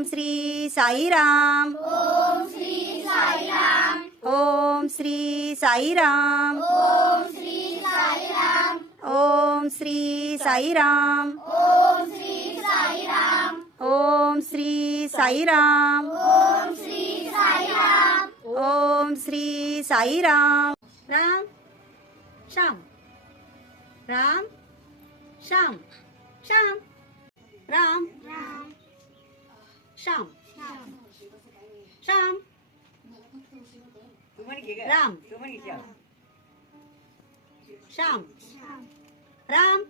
Om Shri Sairam. Om Shri Sairam. Om Shri Sairam. Om Shri Sairam. Om Shri Sairam. Om Shri Sairam. Om Shri Sairam. Om Shri Sairam. Om Shri Sairam. Ram Shyam Ram Shyam Shyam Ram Shyam Shyam Ram Shyam Ram